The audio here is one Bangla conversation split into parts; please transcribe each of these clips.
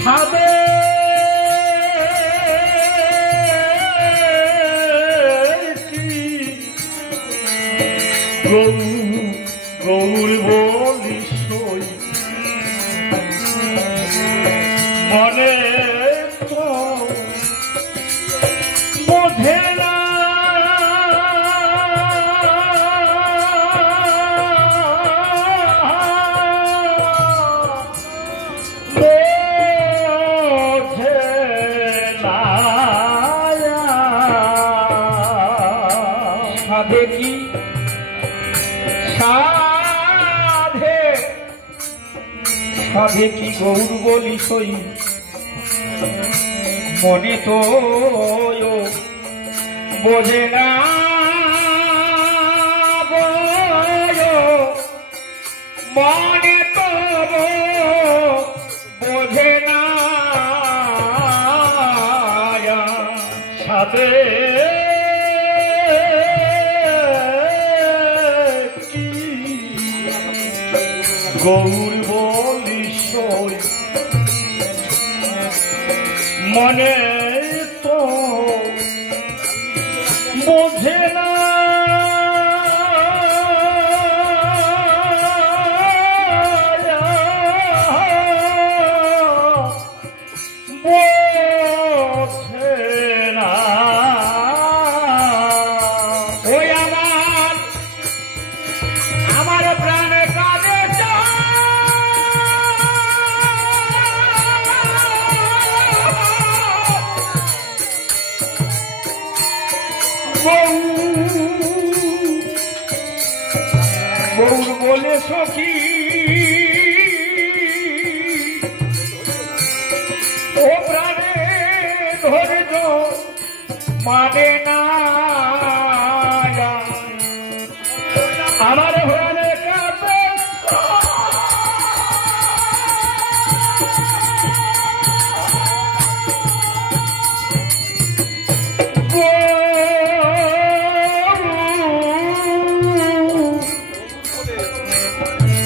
সাদে গৌর বলি সই মনে তো বোঝে না সাধে কি সাধে কি গৌর বলি সই মনে তো বোঝে না মনে তো বোঝে না সাধে গৌর বলি সই মনে তো বোঝে না গৌর বলে সখী ও প্রাণে ধৈর্য মানে না আমার প্রাণে কাঁদে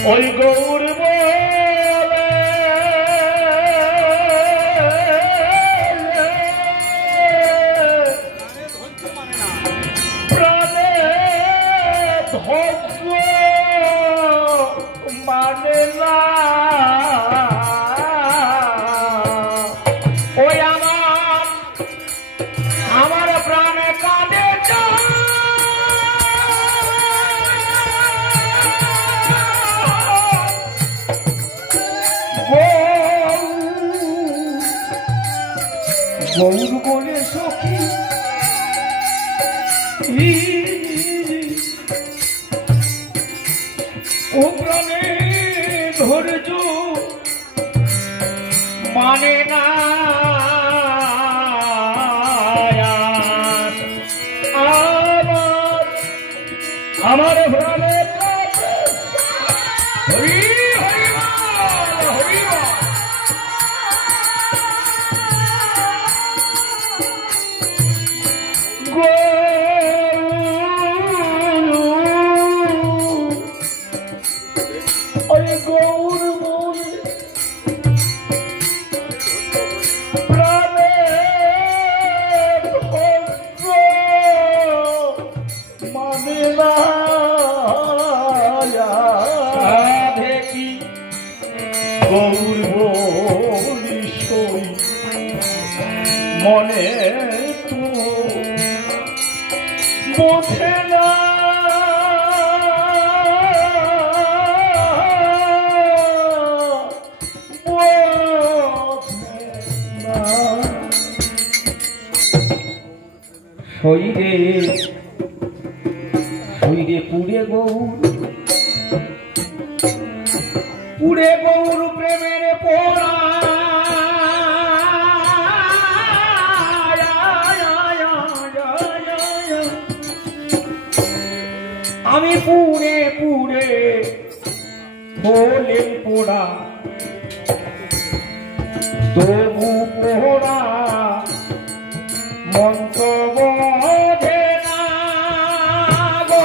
ওই গৌর বলে প্রাণে ধৈর্য মানে না ওই আমার প্রাণে কাঁদে গৌর বলে সখী ও প্রাণে ধৈর্য মানে না আমার প্রাণে গৌর বলে প্রাণে মানে না সাধে কি গৌর বলি সই মনে তো বোঝে না শরীরে পুড়ে গৌর প্রেমের পোড়া আমি পুড়ে হলেন পোড়া তবু পোড়া মন্ত্র বোঝে না গো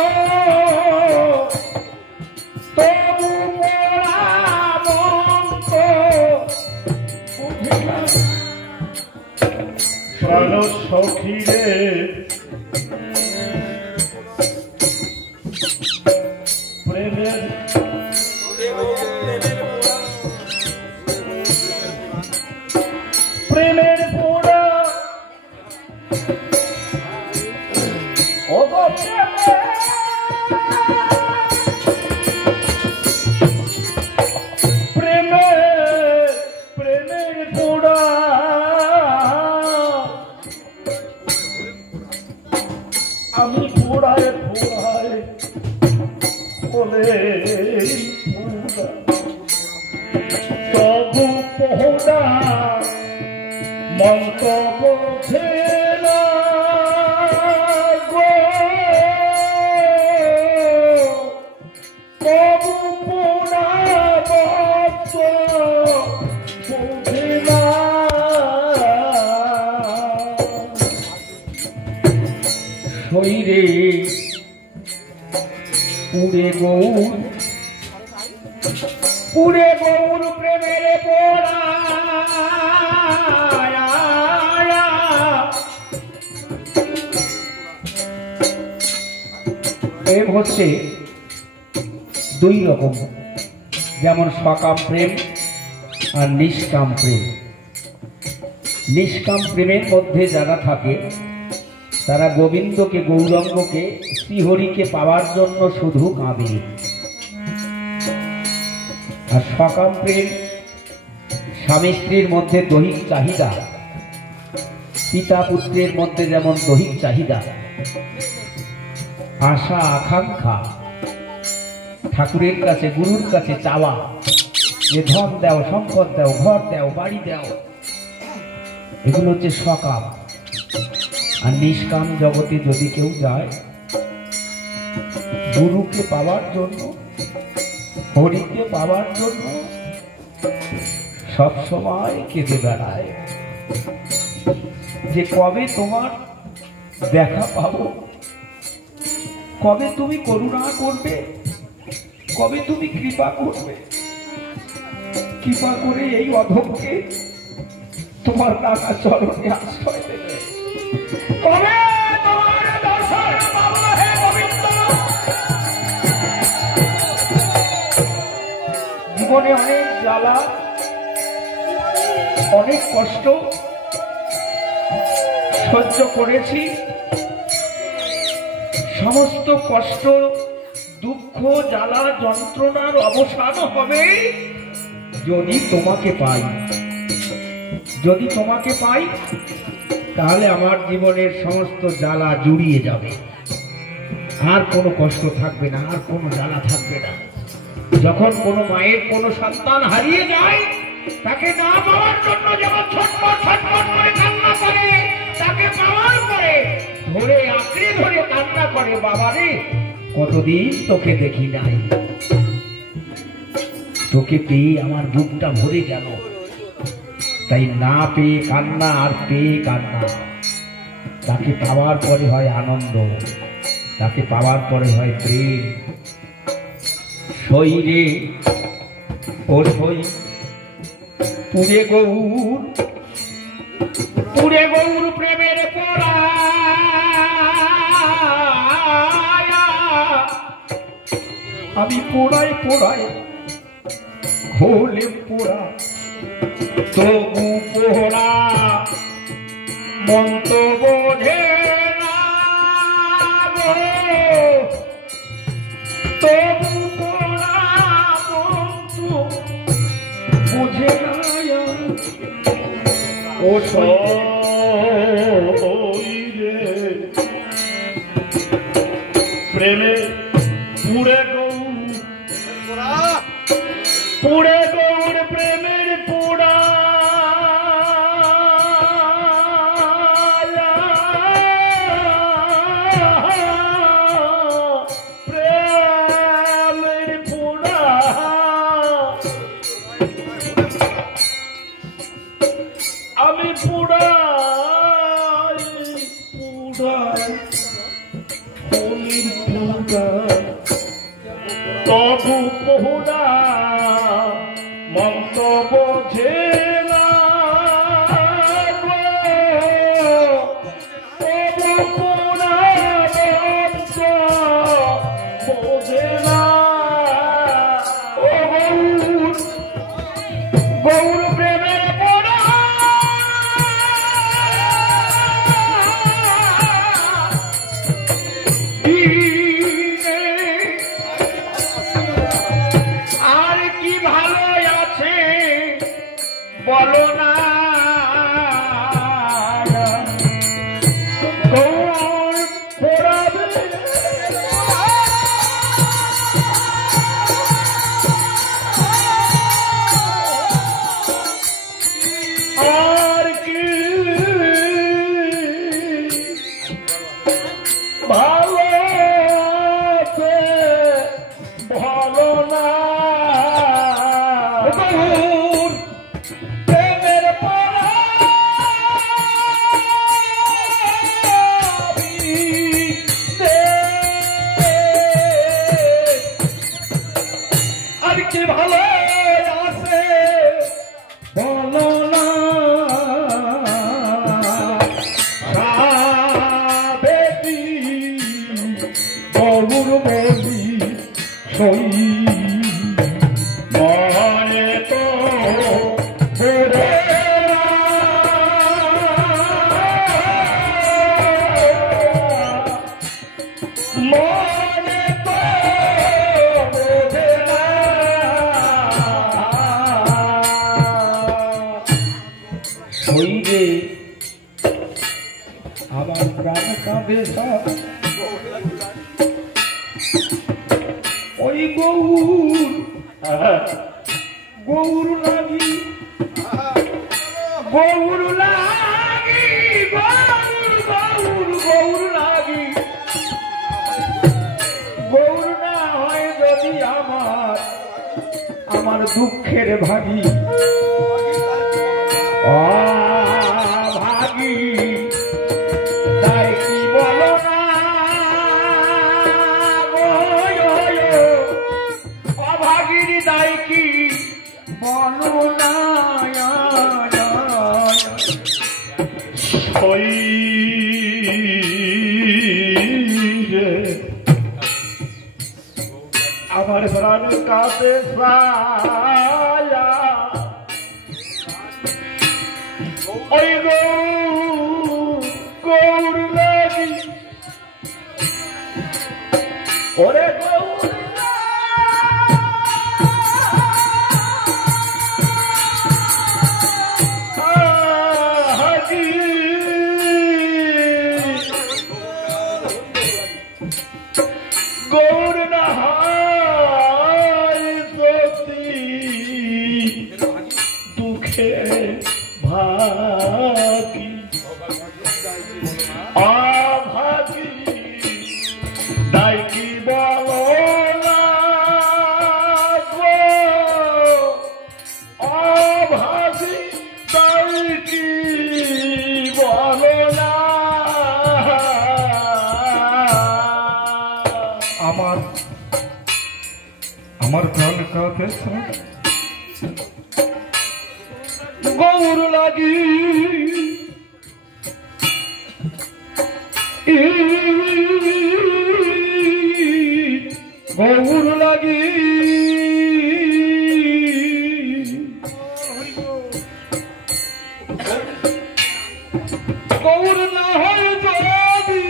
তবু পোড়া মন্ত্র বোঝে সখীরে প্রেমের প্রেমের পোড়া ও গো প্রেমের পোড়া আমি পোড়ায় পোড়ায় বলে তবু পোড়া মন্ত বোঝে না গো তবু পোড়া মন্ত বোঝে না শরীরে পুরে গৌর প্রেমের পোড়া প্রেম হচ্ছে দুই রকম, যেমন সকাম প্রেম আর নিষ্কাম প্রেম। নিষ্কাম প্রেমের মধ্যে যারা থাকে তারা গোবিন্দকে গৌরাঙ্গকে শ্রীহরিকে পাওয়ার জন্য শুধু কাঁদে। আর সকাম প্রেম স্বামী স্ত্রীর মধ্যে দৈহিক চাহিদা, পিতা পুত্রের মধ্যে যেমন দৈহিক চাহিদা, আশা আকাঙ্ক্ষা, ঠাকুরের কাছে গুরুর কাছে চাওয়া যে ধন দাও, সম্পদ দাও, ঘর দাও, বাড়ি দাও, এগুলো হচ্ছে সকাম। আর নিষ্কাম জগতে যদি কেউ যায় গুরুকে পাওয়ার জন্য, হরিকে পাওয়ার জন্য সব সময় কেঁদে বেড়ায় যে কবে তোমার দেখা পাবো, কবে তুমি করুণা করবে, কবে তুমি কৃপা করবে, কৃপা করে এই অধমকে তোমার নানা চরণে আশ্রয় দেবে, কবে তোমার দর্শন পাবো হে গোবিন্দ। জীবনে অনেক জ্বালা, অনেক কষ্ট সহ্য করেছি। সমস্ত কষ্ট, দুঃখ, জ্বালা, যন্ত্রণার অবসান হবে যদি তোমাকে পাই। যদি তোমাকে পাই তাহলে আমার জীবনের সমস্ত জ্বালা জুড়িয়ে যাবে, আর কোনো কষ্ট থাকবে না, আর কোনো জ্বালা থাকবে না। যখন কোনো মায়ের কোনো সন্তান হারিয়ে যায়, তাকে না পাওয়ার জন্য যেমন ছটফট ছটফট করে কান্না করে, তাকে পাওয়ার পরে ধরে আঁকড়ে ধরে কান্না করে, বাবারে কতদিন তোকে দেখি নাই, তোকে পেয়ে আমার বুকটা ভরে গেল। তাই না পেয়ে কান্না আর পেয়ে কান্না। তাকে পাওয়ার পরে হয় আনন্দ, তাকে পাওয়ার পরে হয় প্রেম। শরীরে ওর হই পুরে গৌর, পুরে গৌর প্রেমের পোড়া। আমি পোড়াই পোড়াই হলে পোড়া, তবু পোড়া মন্ত বোঝে না গো, তবু পোড়া মন্ত বোঝে না। ও শরীরে প্রেমে পুরে গৌর, পুরে গৌর প্রেমের পোড়া। প্রেমের পোড়া আমি পুড়াই পুড়াই হলির পোড়া, তবু পোড়া মন্ত বোঝে না গো, গৌর প্রেমের পরা আর কি ভালো আছে বলো না গৌর পোড়াবে আর কি ভালো আছে ভালো না গৌর প্রেমের আর কি ভালো আছে বলো না বেটি গৌর বলি সই মনে তো ঘুরে মনে তো ঘুরে হইবে আমার প্রাণ কাঁদে সব ওই গৌর গৌর লাগি গৌর লাগি গৌর গৌর গৌর লাগি গৌর না হয় যদি আমার দুঃখের ভাগী ভাগী তাই কি বলো না অভাগীর তাই কি বলো না আমার প্রাণ কাছে সায়া ওই গৌর লাগি ওরে গৌর হাজি গৌর না হয় সতী দুঃখে ভাগী অভাগী তাই কি বলো না গো অভাগী তাই কি বলো না আমার প্রাণ কাঁদেছে গৌর লাগি গৌর লাগি গৌর না হয় যদি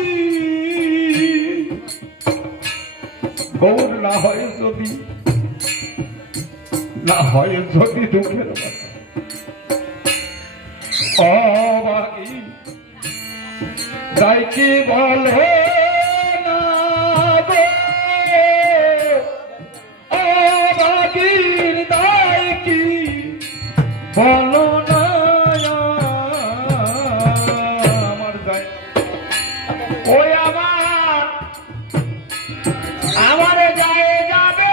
গৌর না হয় যদি দুঃখের অভাগী তাই কি বলো না গো অভাগীর তাই কি বলো না আমার দায় ওই আমার যায় যাবে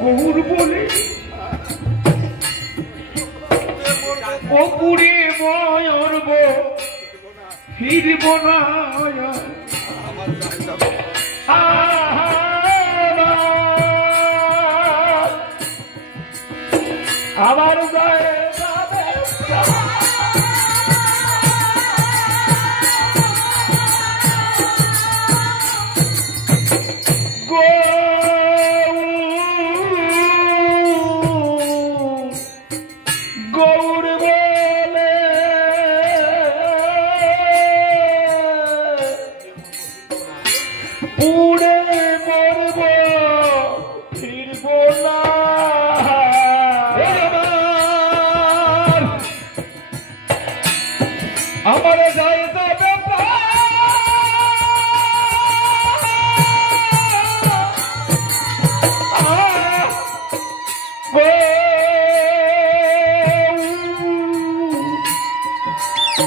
গৌর বলে পুরে ময়রব ফিরব না আমার গায়ে আমার যায় যাবে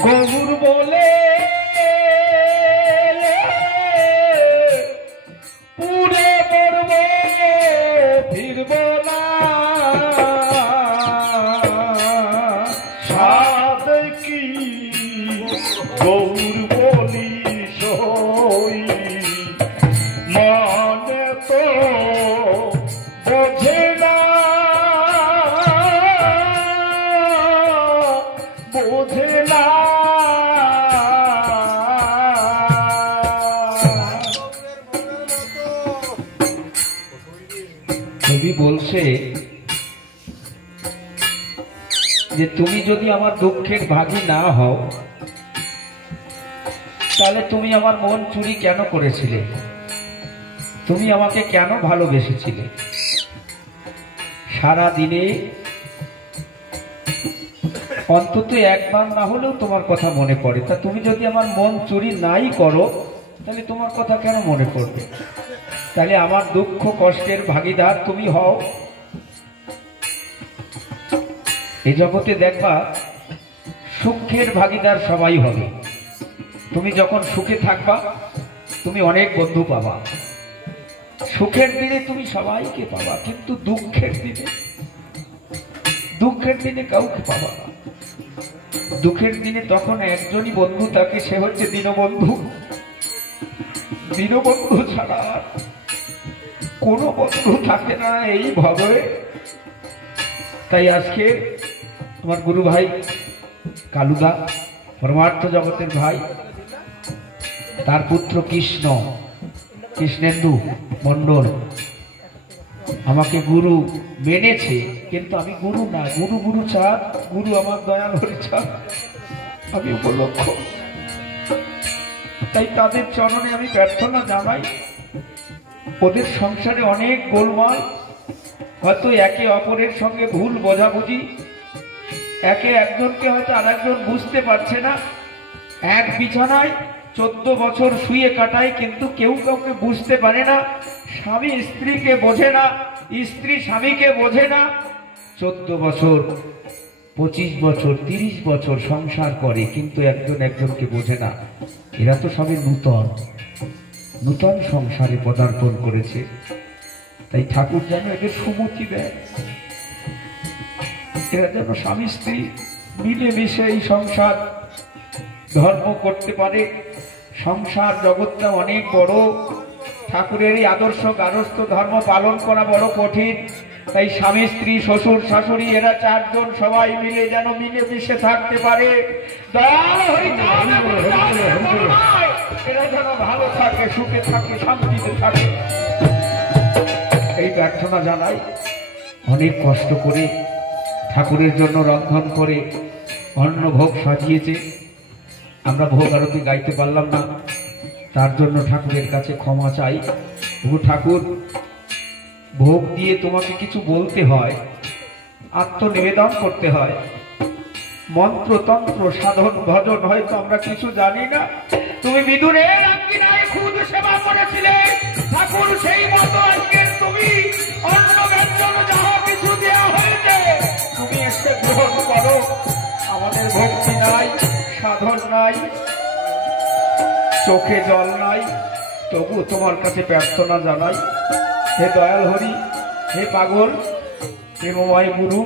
গৌর বলে পুরে মরব ফিরব না সাদ কি গৌর বলি সই মানে তো বোঝে না বোঝে না কবি বলছে যে তুমি যদি আমার দুঃখের ভাগী না হও তাহলে তুমি আমার মন চুরি কেন করেছিলে, তুমি আমাকে কেন ভালোবেসেছিলে? সারা দিনে অন্তত একবার না হলেও তোমার কথা মনে পড়ে। তা তুমি যদি আমার মন চুরি নাই করো তাহলে তোমার কথা কেন মনে পড়বে? তাহলে আমার দুঃখ কষ্টের ভাগীদার তুমি হও। এই জগতে দেখবা সুখের ভাগীদার সবাই হবে। তুমি যখন সুখে থাকবা তুমি অনেক বন্ধু পাবা, সুখের দিনে তুমি সবাইকে পাবা, কিন্তু দুঃখের দিনে কাউকে পাবা না। দুঃখের দিনে তখন একজনই বন্ধু থাকে, সে হচ্ছে দীনবন্ধু। দীনবন্ধু ছাড়া কোনো বন্ধু থাকে না এই ভবে। তাই আজকে আমার গুরু ভাই কালুদা, পরমার্থ জগতের ভাই, তার পুত্র কৃষ্ণেন্দু মন্ডল আমাকে গুরু মেনেছে, কিন্তু আমি গুরু না। গুরু চাঁদ, গুরু আমার দয়াল হরি চাঁদ, আমি উপলক্ষ। তাই তাদের চরণে আমি প্রার্থনা জানাই। ওদের সংসারে অনেক গোলমাল, হয়তো একে অপরের সঙ্গে ভুল বোঝাবুঝি, একে একজনকে হয়তো আর একজন বুঝতে পারছে না। এক বিছানায় 14 বছর শুয়ে কাটায়, কিন্তু কেউ কাউকে বুঝতে পারে না। স্বামী স্ত্রীকে বোঝে না, স্ত্রী স্বামীকে বোঝে না। 14 বছর, 25 বছর, 30 বছর সংসার করে, কিন্তু একজন একজনকে বোঝে না। এরা তো সবই নূতন সংসারে পদার্পণ করেছে। তাই ঠাকুর যেন এদের সুমতি দেয়, এরা যেন স্বামী স্ত্রী মিলেমিশে এই সংসার ধর্ম করতে পারে। সংসার জগৎটা অনেক বড়, ঠাকুরের এই আদর্শ গারস্থ ধর্ম পালন করা বড় কঠিন। তাই স্বামী স্ত্রী শ্বশুর শাশুড়ি এরা 4 জন সবাই মিলে যেন মিলেমিশে থাকতে পারে। এরা যেন ভালো থাকে, সুখে থাকে, শান্তিতে থাকে, এই প্রার্থনা জানাই। অনেক কষ্ট করে ঠাকুরের জন্য রন্ধন করে অন্ন ভোগ সাজিয়েছে, আমরা ভোগ আরতি গাইতে পারলাম না, তার জন্য ঠাকুরের কাছে ক্ষমা চাই। ঠাকুর, ভোগ দিয়ে তোমাকে কিছু বলতে হয়, আত্মনিবেদন করতে হয়, মন্ত্রতন্ত্র সাধন ভজন হয়তো আমরা কিছু জানি না। তুমি বিদুরের আঙ্গিনায় খুদ সেবা করেছিলে, ঠাকুর সেই মতো আজকে তুমি অন্ন ব্যঞ্জন যাহা কিছু দেওয়া হয়েছে তুমি এসে গ্রহণ করো। আমাদের ভক্তি নাই, সাধন নাই, চোখে জল নাই, তবু তোমার কাছে প্রার্থনা জানাই। হে দয়াল হরি, হে পাগল প্রেমময় গুরু,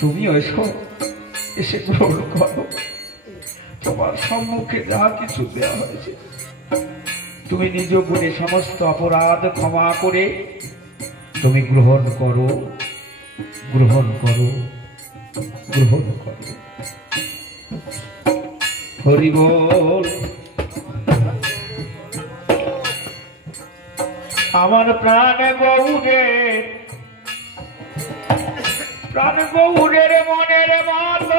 তুমি এসে গ্রহণ করো। তোমার সম্মুখে যাহা কিছু দেওয়া হয়েছে তুমি নিজ গুণে সমস্ত অপরাধ ক্ষমা করে তুমি গ্রহণ করো, গ্রহণ করো, গ্রহণ করো। হরি বল। আমার প্রাণ গৌরের মনের মত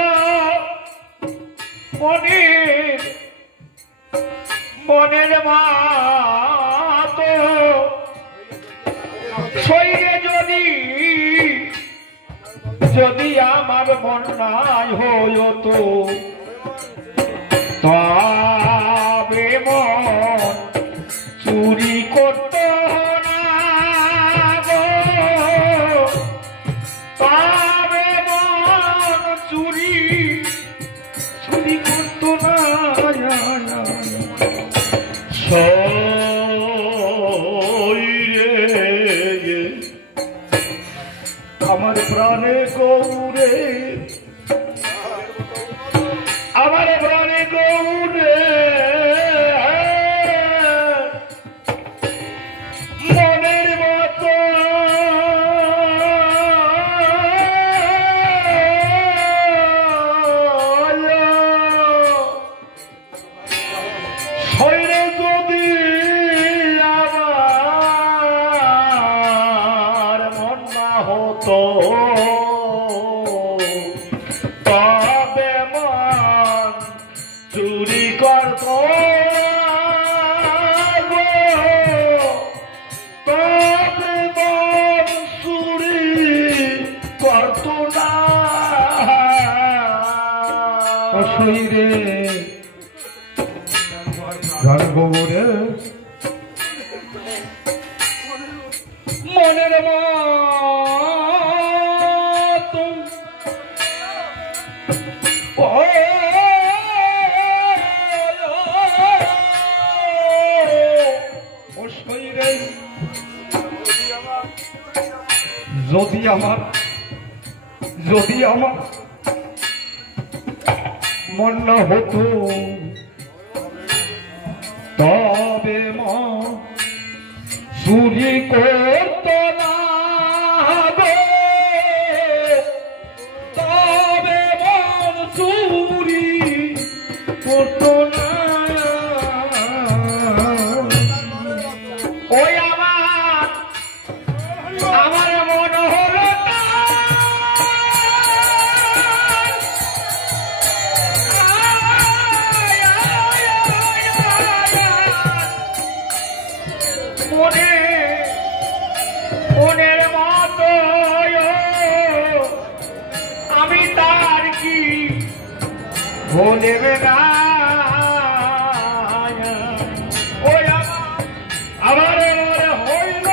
মনের মাত শরীরে যদি আমার মন নাই হইতো তবে মন চুরি করতো না গো, তবে মন চুরি করতো না। আমার প্রাণে গৌরে, আমার প্রাণে গৌরে, মনের মতো শরীরে যদি আমার মন না হতো, তবে মন চুরি করতো গো, তবে মন চুরি করতো না। অসইরে গৌরে মনের মতো অসইরে যদি আমার মন না হতো, তবে মা চুরি করতো না গো, তবে মন চুরি করতো না। ওই আমার মন হলো না, মনের মতো আমি তার কি ভোলে না। ওই আমার মনে হইল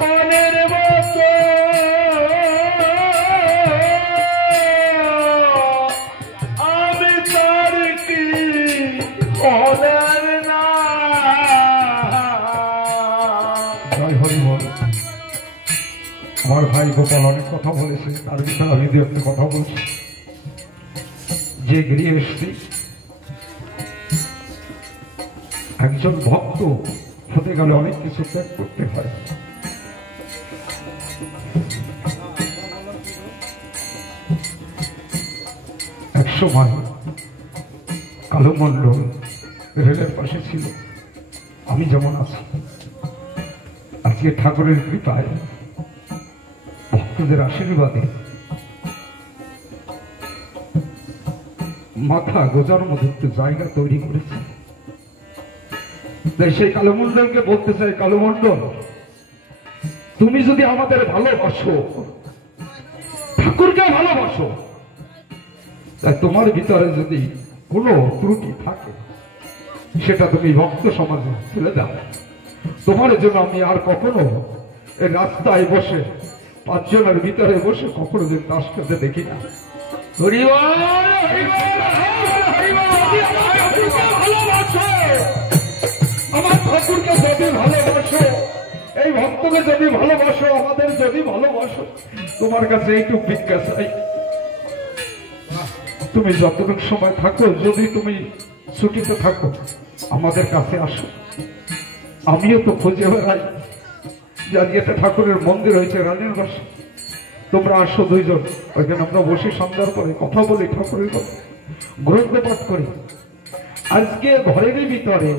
মনের মতো আমি তার কি হলেন না। জয় হরি বল। আমার ভাই গোপাল অনেক কথা বলেছে, তার বিষয়ে আমি দু একটা কথা বলছি। যে গৃহস্থী একজন ভক্ত হতে গেলে অনেক কিছু ত্যাগ করতে হয়। এক সময় কালো মণ্ডল রেলের পাশে ছিল, আমি যেমন আছি। আজকে ঠাকুরের কৃপায় ভক্তদের আশীর্বাদে মাথা গোজার মধ্যে একটু জায়গা তৈরি করেছে। তাই সেই কালুমণ্ডলকে বলতে চাই, কালুমণ্ডল তুমি যদি আমাদের ভালোবাসো, ঠাকুরকে ভালোবাসো, তাই তোমার ভিতরে যদি কোনো ত্রুটি থাকে সেটা তুমি ভক্ত সমাজে ফেলে দাও। তোমার জন্য আমি আর কখনো এই রাস্তায় বসে পাঁচজনের ভিতরে বসে কখনো দিন তাস খেতে দেখি না। আমার ঠাকুরকে যদি ভালোবাসো, এই ভক্তকে যদি ভালোবাসো, আমাদের যদি ভালোবাসো, তোমার কাছে এইটুকু ভিক্ষা চাই, তুমি যতটুকু সময় থাকো, যদি তুমি ছুটিতে থাকো আমাদের কাছে আসো। আমিও তো খুঁজে বেড়াই যে আজকে একটা ঠাকুরের মন্দির হয়েছে রানীর বাসা, তোমরা আসো দুইজন, ওইখানে আমরা বসে সন্ধ্যার পরে কথা বলি, ঠাকুরের কথা গ্রন্থ পাঠ করি। আজকে ঘরেরই ভিতরে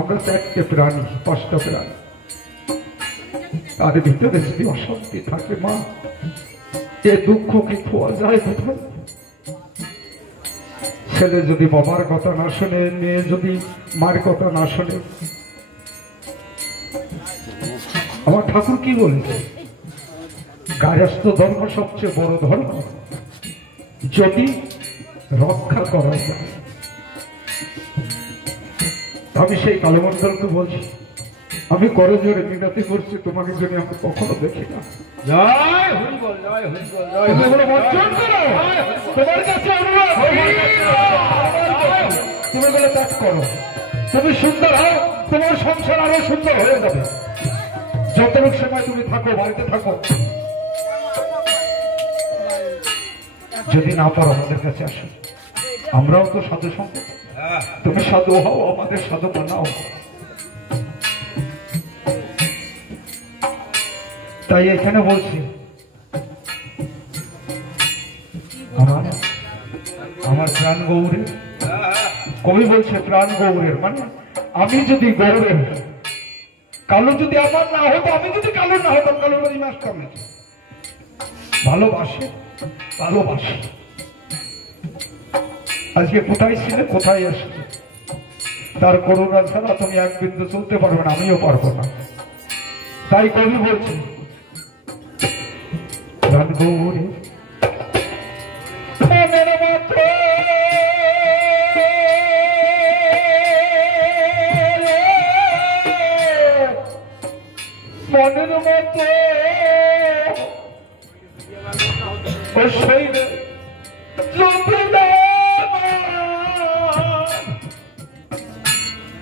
আমরা 4টে প্রাণী, 5টা প্রাণী, তার ভিতরে যদি অশান্তি থাকে মা, এ দুঃখ কি খোয়া যায় কোথায়? ছেলে যদি বাবার কথা না শোনে, মেয়ে যদি মার কথা না শোনে, আমার ঠাকুর কি বলেছে? গার্হস্থ্য ধর্ম সবচেয়ে বড় ধর্ম, যদি রক্ষা করা যায়। আমি সেই কালমণ্ডলকে বলছি, আমি করে জোরে মিনতি করছি, তোমাকে যদি আমি কখনো দেখি না। জয় হরি বল, জয় হরি বল, জয় তুমি হরি এগুলো বল। বর্জন করো। তোমার কাছে অনুরোধ, তুমি এগুলো ত্যাগ করো। তুমি সুন্দর হও, তোমার সংসার আরো সুন্দর হয়ে যাবে। যতটুকু সময় তুমি থাকো, বাড়িতে থাকো। যদি না পারো আমাদের কাছে আসো, আমরাও তো সাধু সঙ্গ। তুমি সাধু হও, আমাদের সাধু বানাও। তাই এখানে বলছি, আমার প্রাণ গৌরের, কবি বলছে প্রাণ গৌরের, মানে আমি যদি গৌরের, কালো যদি আমার না হতো, আমি যদি কালো না হতাম, কালোর বাড়ি মাস্টার না। ভালোবাসে, ভালোবাসে। আজকে কোথায় ছিলে, কোথায় আসলে, তার করুণা ছাড়া তুমি এক বিন্দু চলতে পারবে না, আমিও পারবো না। তাই কবি বলছে প্রাণ গৌরে মনের মতো মনের মতো শৈলে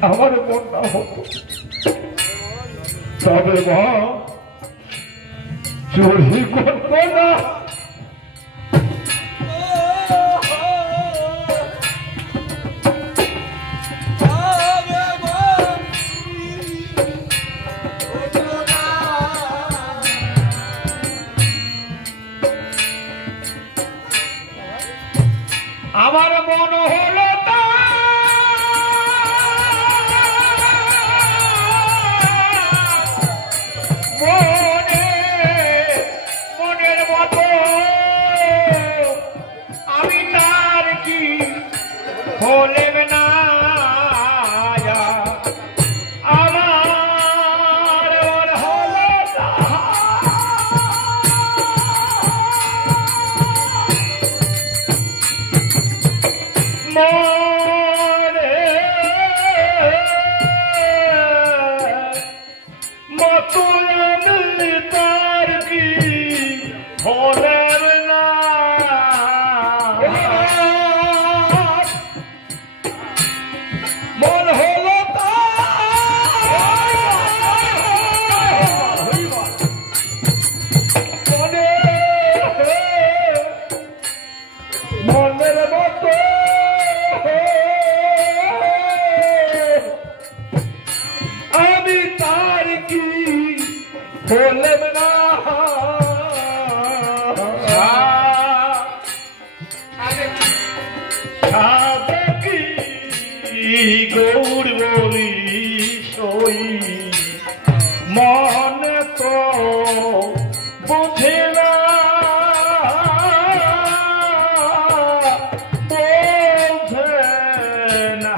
আমার মন না হতো, তবে মা চুরি করতো না। আমার মন হলো মনের মতো, আমি তার কি হলেম না। আমার মন হলো মনে মতো আমি তার কি হলেম না। মন হলো মনের মতো আমি তার কি হলেম না। সাধকি গৌর বলি সই, মন তো বুঝে না, বোঝে না।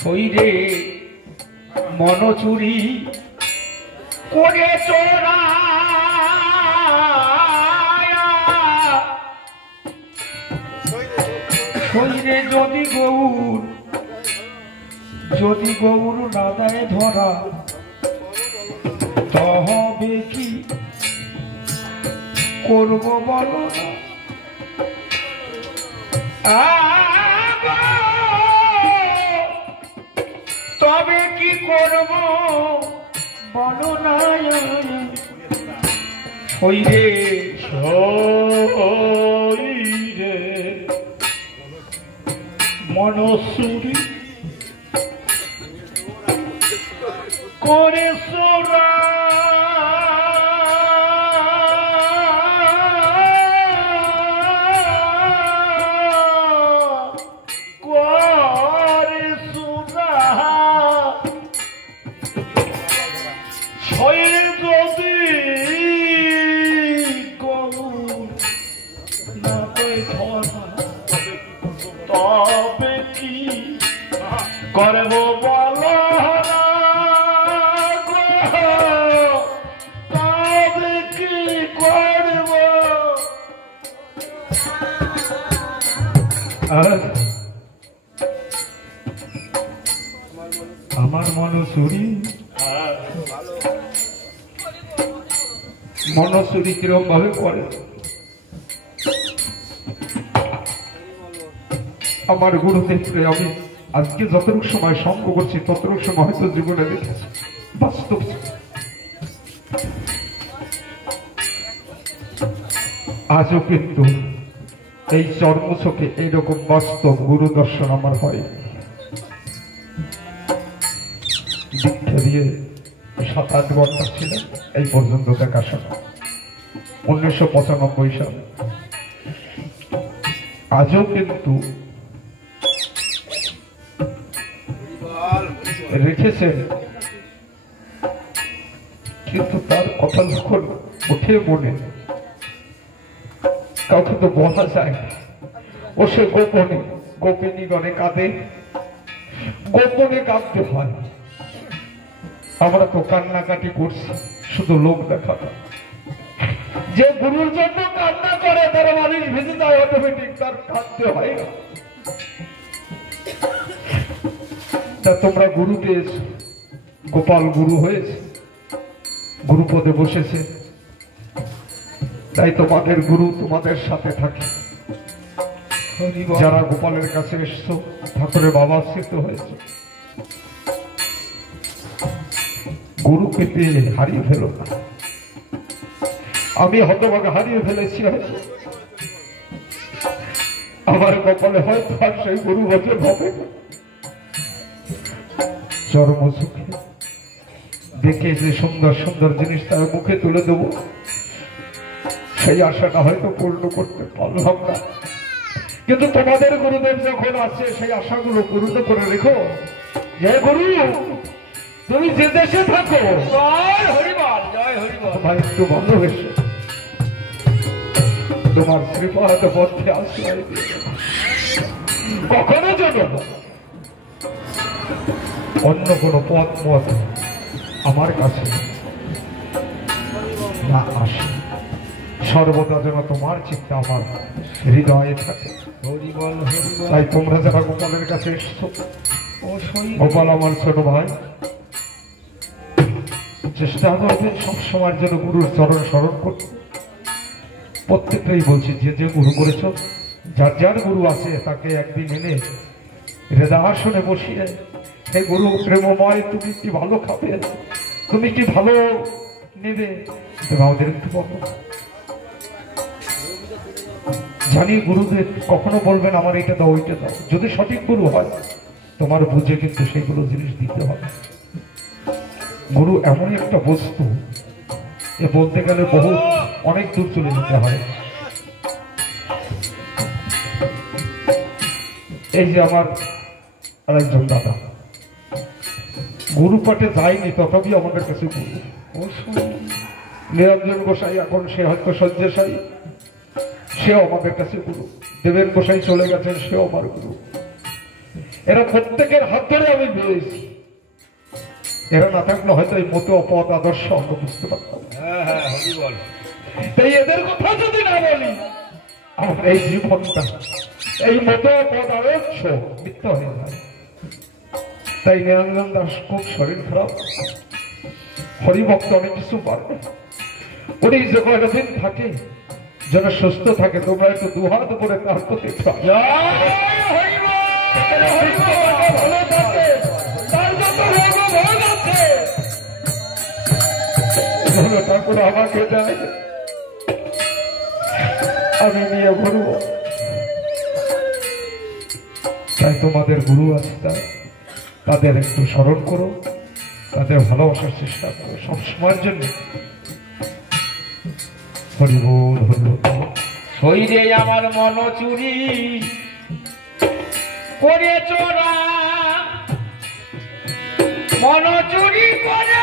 শরীরে মনচুরি করে চোরা, শরীরে যদি গৌর না দেয় ধরা, তবে কি করবো বলো না। তবে কি করব বলো না। শরীরে শরীরে মনসুরি করে সোরা, করে সোরা, ছয়ের যদি গৌর আর আমার মনসুরি মনসুরি কিরম ভাবে করে আমার গুরুদেবকে আমি আজকে যতটুকু সময় সঙ্গ করছি ততটুকু সময় হয়তো জীবনে দেখেছি বাস্তব আজও কিন্তু এই চর্মচোখে এইরকম বাস্তব গুরু দর্শন আমার হয়। দীক্ষা দিয়ে 7-8 বছর ছিল এই পর্যন্ত দেখাশোনা 1995 সালে। আজও কিন্তু রেখেছেন, কিন্তু তার কথা যখন উঠে মনে কাউকে তো বলা যায় না। ও সে গোপনে গোপিনীগণে কাঁদে, গোপনে কাঁদতে হয়। আমরা তো কান্নাকাটি করছি শুধু লোক দেখানো। যে গুরুর জন্য কান্না করে তার মানুষ ভেসে যায় অটোমেটিক, তার কাঁদতে হয় না। তা তোমরা গুরুতে এসো, গোপাল গুরু হয়েছে, গুরুপদে বসেছে, তাই তোমাদের গুরু তোমাদের সাথে থাকে। যারা গোপালের কাছে এসছো ঠাকুরের বাবা স্থিত হয়েছে, গুরুকে পেয়ে হারিয়ে ফেলো না। আমি হতভাগে হারিয়ে ফেলেছি, হয়তো আমার কপালে হয়তো আর সেই গুরু বছর হবে না। চরমসুখে দেখে যে সুন্দর সুন্দর জিনিস তার মুখে তুলে দেব, সেই আশাটা হয়তো পূর্ণ করতে পারলাম না। কিন্তু তোমাদের গুরুদেব যখন আছে সেই আশাগুলো পূর্ণ করে রেখো। যে গুরু তুমি যে দেশে থাকো, জয় হরিবল, জয় হরিবল। তোমার একটু ভালোবেসে তোমার শ্রীপাদ পথে আশ্রয় দিয়ে কখনো যেন অন্য কোনো পথ মত আমার কাছে না আসে। সর্বদা যেন তোমার চিন্তা আমার হৃদয়ে থাকে। তাই তোমরা যারা গোপালের কাছে এসছো, গোপাল আমার ছোট ভাই, চেষ্টা করবে সবসময়ের জন্য গুরুর চরণ স্মরণ করতে। প্রত্যেকটাই বলছি, যে যে গুরু করেছ, যার যার গুরু আছে তাকে একদিন এনে হৃদয় আসনে বসিয়ে, হে গুরু প্রেমময়, তুমি কি ভালো খাবে, তুমি কি ভালো নেবে, তুমি আমাদের একটু বলো। জানি গুরুদেব কখনো বলবেন আমার এটা দাও ওইটা দাও। যদি সঠিক গুরু হয় তোমার বুঝে কিন্তু সেইগুলো জিনিস দিতে হবে। গুরু এমনই একটা বস্তু, এ বলতে গেলে বহু অনেক দূর চলে যেতে হয়। এই যে আমার আরেকজন দাদা গুরু পাঠে যায়নি, তথাপি আমাদের কাছে গুরু। নিরঞ্জন গোসাই এখন সে হয়তো শয্যাশায়ী, সেও আমাদের কাছে গুরু। দেবেন গোসাই চলে গেছেন, সেও আমার গুরু। এরা প্রত্যেকের হাত ধরে আমি বেরিয়েছি। এরা না থাকলে হয়তো এই মতো অপদ আদর্শ আমরা বুঝতে পারতাম। তাই এদের কথা যদি না বলি, আমার এই জীবনটা এই মতো অপদ আদর্শ মিথ্যা হয়ে যায়। তাই নিরঞ্জন দাস খুব শরীর খারাপ, হরিভক্ত অনেক কিছু পারবে। উনি যখন এতদিন থাকে যেন সুস্থ থাকে, তোমরা একটু দুহাত উপরে তার প্রতি ভালো থাকে, তার যত রোগ ভোগ আছে ঠাকুর আমাকে দেয়, আমি নিয়ে ঘুরবো। তাই তোমাদের গুরু আছে, তাদের একটু স্মরণ করো, তাদের ভালোবাসার চেষ্টা করো সবসময়ের জন্য। হরিবোল হরিবোল। শরীরে আমার মন চুরি করে চোরা, মন চুরি করে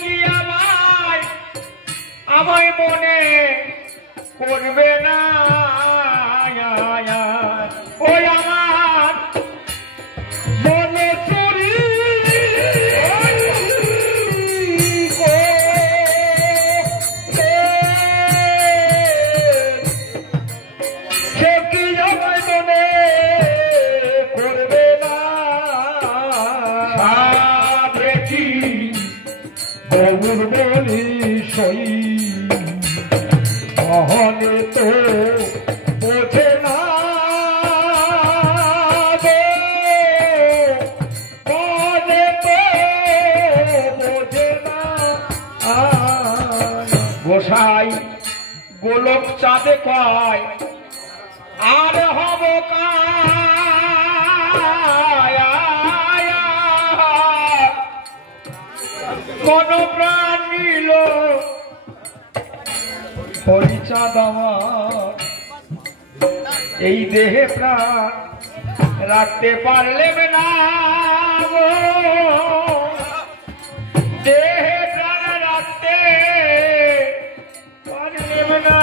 কি আমায় মনে করবে না, ওই আমার মনে চুরি সই মহনে তো বোঝে না গো, মহনে তো বোঝে না। গোসাই গোলক চাঁদে কয় আর হব কোন প্রাণ নিল হরিচাঁদ আমার এই দেহে প্রাণ রাখতে পারলেন না গো, দেহে প্রাণ রাখতে পারলেন না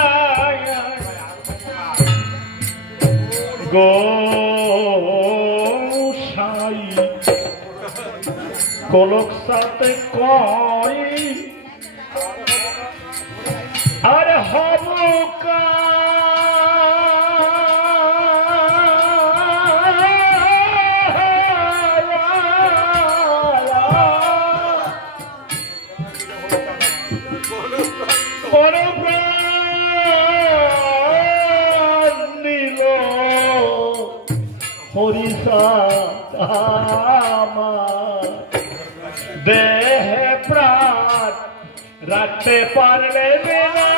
গোসাই গোলক সাথে কয় আর হব আমার দেহে প্রাণ রাখতে পারলে না